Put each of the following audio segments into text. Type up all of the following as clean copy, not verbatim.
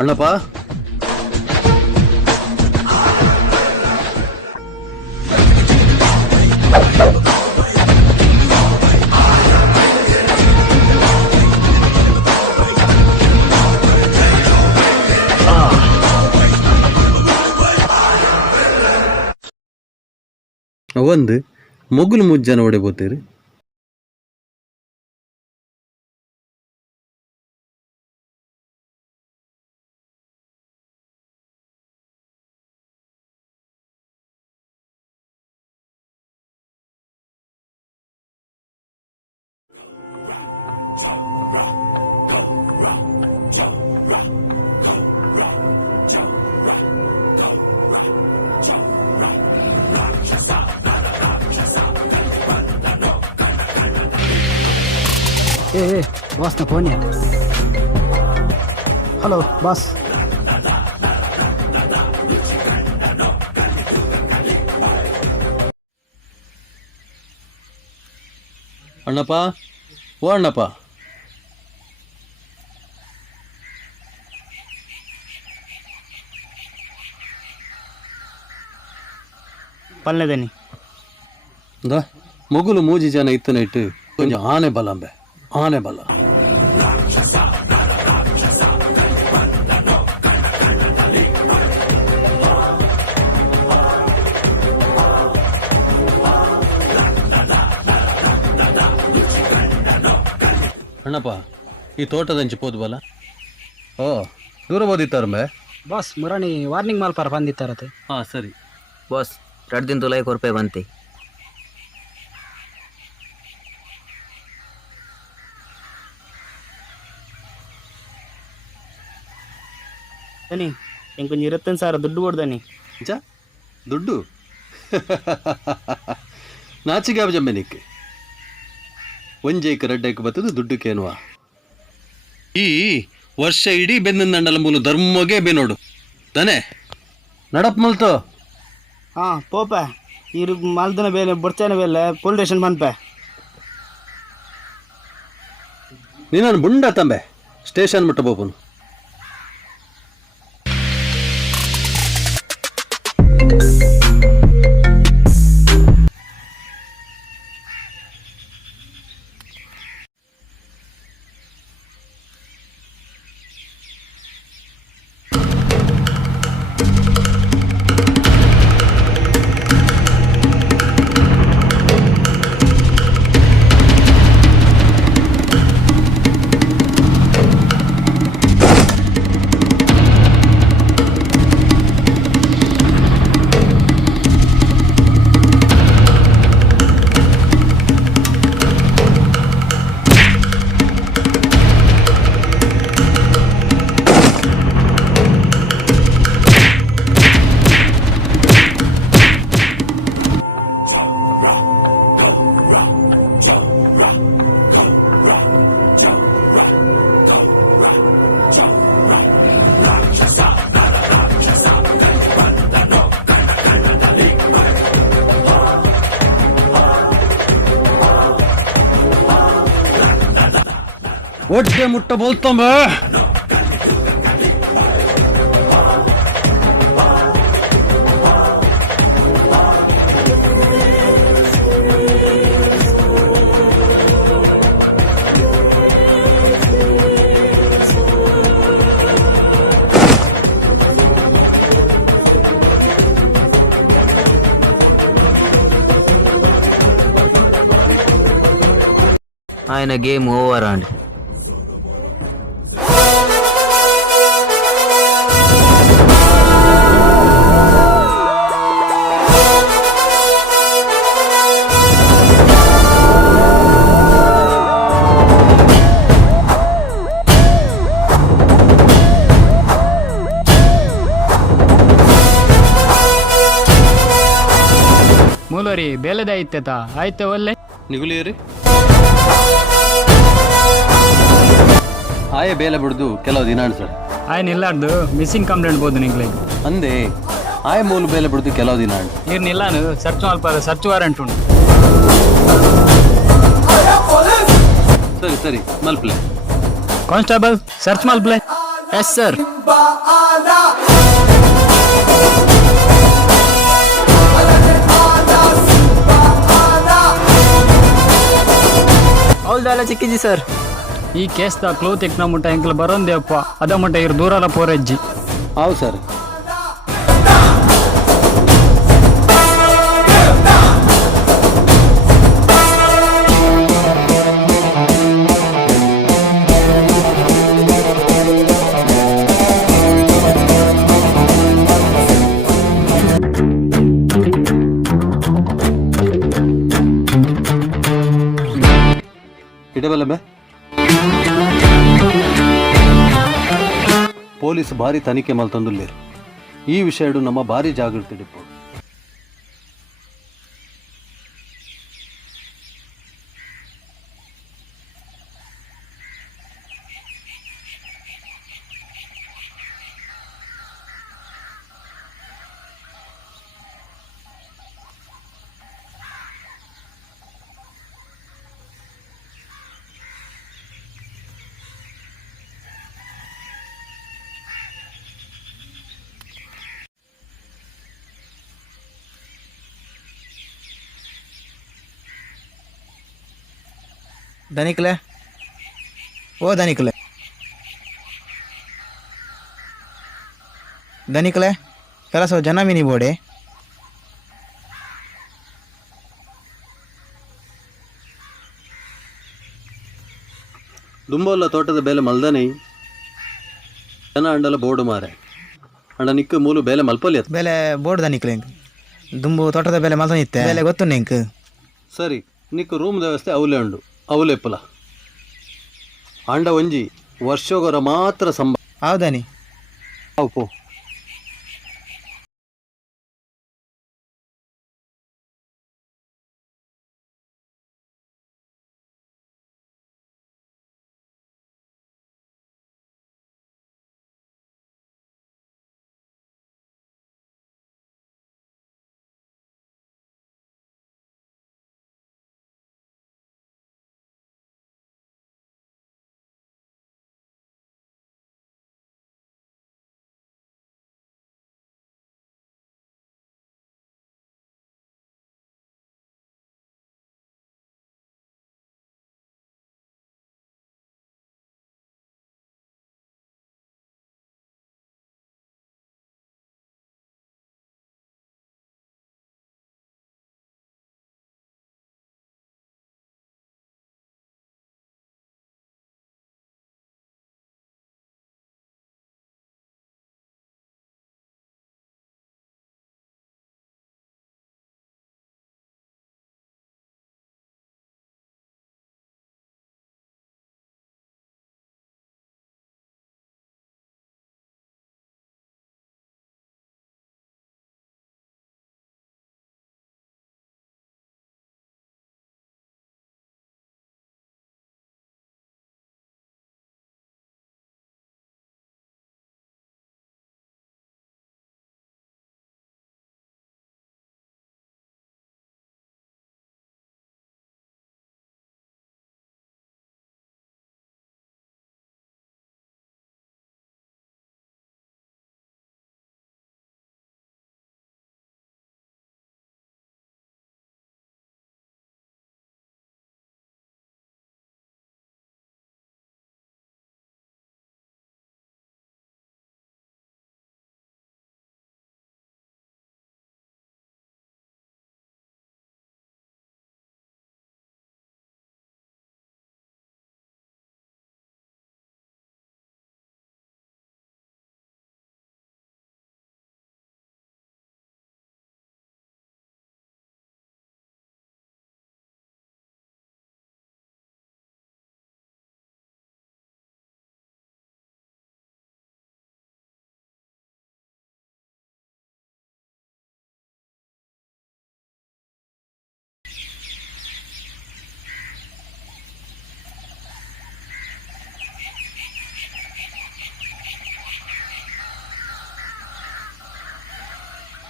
ಅಣ್ಣಪ್ಪ, ಒಂದು ಮೊಗುಲು ಮುಜ್ಜನ ಹೊಡೆಬೋತೀರಿ. ए बॉस ना फोन है. Hello boss. ಅಣ್ಣಪ್ಪ, ಓ ಅಣ್ಣಪ್ಪ, ಪಲ್ಲೆದೇನಿ ಮೊಗುಲು ಮೂಜಿ ಜನ ಇತ್ತನ ಇಟ್ಟು ಕೊಂಚ ಆನೆ ಬಲ ಅಂಬೆ, ಆನೆ ಬಲ. ಅಣ್ಣಪ್ಪ, ಈ ತೋಟದಂಚಿ ಪೋದು ಬಲ. ಓ, ದೂರ ಬೋದಿತ್ತಾರಂಬೆ ಬಾಸ್. ಮುರಾಣಿ ವಾರ್ನಿಂಗ್ ಮಾಲ್ಪಾರ ಬಂದಿತ್ತಾರತೆ. ಹಾಂ ಸರಿ ಬಾಸ್. 2 दिन तुला 1 रुपये बनते. ದನಿ ಇಂಕೊಂಚ 25,000 ದುಡ್ಡು ಕೊಡ್ದನಿ. ದುಡ್ಡು ನಾಚಿಗೆ ಆಬಜಂಬೆ ನಿಕ್ಕೆ ಒಂಜೈಕ ರಡ್ಡೈಕ್ ಬತ್ತದು ದುಡ್ಡುಕೇನುವ. ಈ ವರ್ಷ ಇಡೀ ಬೆಂದಂಡಲ ಮೂಲು ಧರ್ಮಗೆ ಬೆನೋಡು ತಾನೆ ನಡಪ್ ಮಲ್ತು. ಹಾಂ ಪೋಪ ಇರು ಮಲ್ದನ ಬೇಲೆ ಬುಡ್ಚಾನ ಬೇಲೆ ಪೊಲೀಸ್ ಸ್ಟೇಷನ್ ಬಂದ್ಪೆ. ನೀನು ಬುಂಡ ತಂಬೆ ಸ್ಟೇಷನ್ ಮುಟ್ಟ ಬೋಪನು. ಒಡ್ಡೆ ಮುಟ್ಟ ಬೋಲ್ತಂಬ. ఆయన గేమ్ ఓవర్ అండి. ಮೂಲರಿ ಬೇಲೆದ ಐತೆತ ಆಯ್ತೆ ಒಲ್ಲೆ ನಿಗುಲಿಯರಿ ಆಯೆ ಬೇಲೆ ಬಿಡ್ದು ಕೆಲವು ದಿನ ಸರ್ ఆయన ఇల్లాడు మిస్సింగ్ కంప్లైంట్ పోదు నీకు ಅಂದೆ ಆಯೆ ಮೂಲು ಬೇಲೆ ಬಿಡ್ದು ಕೆಲವು ದಿನ మీరు నిల్లాను సర్చ్ మల్పాలి సర్చ్ వారెంట్ ఉండు ಸರಿ ಸರಿ ಮಲ್ಪ್ಲೆ కానిస్టేబుల్ సర్చ్ మల్పలే ఎస్ సార్ ಹೌದಲ್ಲ ಚಿಕ್ಕಿಜಿ ಸರ್ ಈ ಕೇಸ್ ದ ಕ್ಲೂ ತೆಕ್ನ ಮುಟ್ಟ ಎಂಕ್ಲ ಬರೋಂದೇಪ್ಪ ಅದ ಮುಟ್ಟ ಇವ್ರು ದೂರಲ್ಲ ಪೋರಜ್ಜಿ ಹೌದು ಸರ್ ಇಡಬಲ್ಲಮ್ಮೆ ಪೊಲೀಸ್ ಭಾರಿ ತನಿಖೆ ಮಲ್ತಂದುಲ್ಲೇರು ಈ ವಿಷಯ ನಮ್ಮ ಭಾರಿ ಜಾಗೃತಿ ಡಿಪ್ಪು ಧನಿಕ್ಲೆ ಓ ಧನಿಕ್ಲೆ ಧನಿಕ್ಲೆ ಕೆಲಸ ಜನ ಮೀನಿ ಬೋಡೆ ದುಂಬೋಲ್ಲ ತೋಟದ ಬೇಲೆ ಮಲ್ದನೆ ಜನ ಅಂಡಲ ಬೋರ್ಡು ಮಾರೆ ಅಂಡ ನಿಕ್ಕ ಮೂಲು ಬೇಲೆ ಮಲ್ಪಲ್ಲಿ ಬೆಲೆ ಬೋರ್ಡ್ ಧನಿಕ್ಲೆ ದುಂಬು ತೋಟದ ಬೆಲೆ ಮಲ್ತ ನಿತ್ತೆ ಬೆಲೆ ಗೊತ್ತು ನಿಂಕ್ ಸರಿ ನಿಕ್ಕ ರೂಮ್ ವ್ಯವಸ್ಥೆ ಅವಲೆ ಉಂಡು ಅವಲೆಪ್ಪಲ ಅಂಡ ಒಂಜಿ ವರ್ಷಗೊರ ಮಾತ್ರ ಹೌದನಿ ಅವು ಪೋ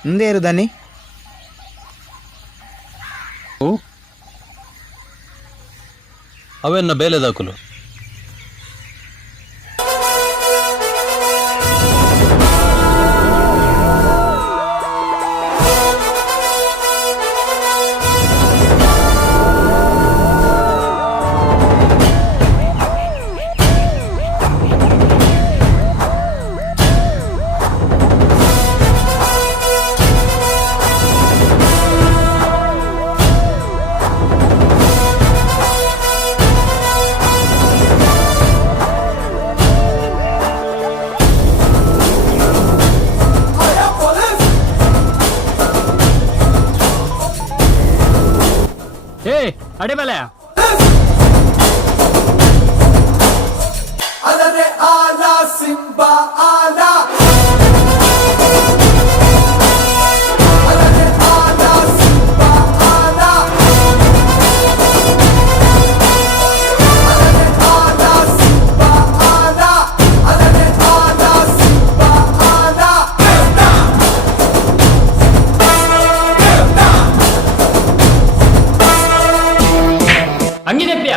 ಮುಂದೆ ಇರುದನಿ ಅವೆನ್ನ ಬೇಲೆದಾಕುಲು ಏ ಅಡಿಬಲೆ ಹಂಗಿದೆಪ್ಪಿಯ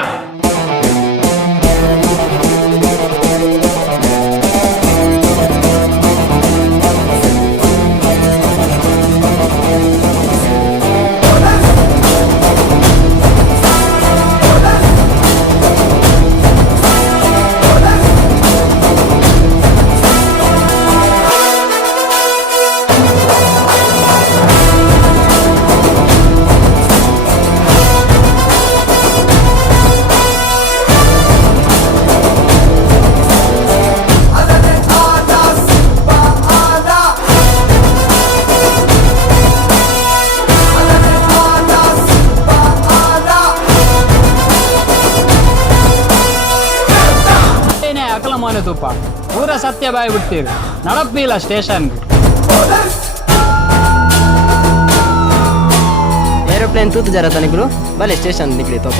ಅಕಲ ಮೋನೆ ತುಪ್ಪ ಪೂರ ಸತ್ಯ ಬಾಯಿ ಬಿಡ್ತೀರಿ ನಡಪಿಲ್ಲ ಸ್ಟೇಷನ್ಗೆ ಏರೋಪ್ಲೇನ್ ತೂತು ಜರ ತನಿಗಳು ಬಲೆ ಸ್ಟೇಷನ್ ನಿಕ್ಲಿ ತೋಪ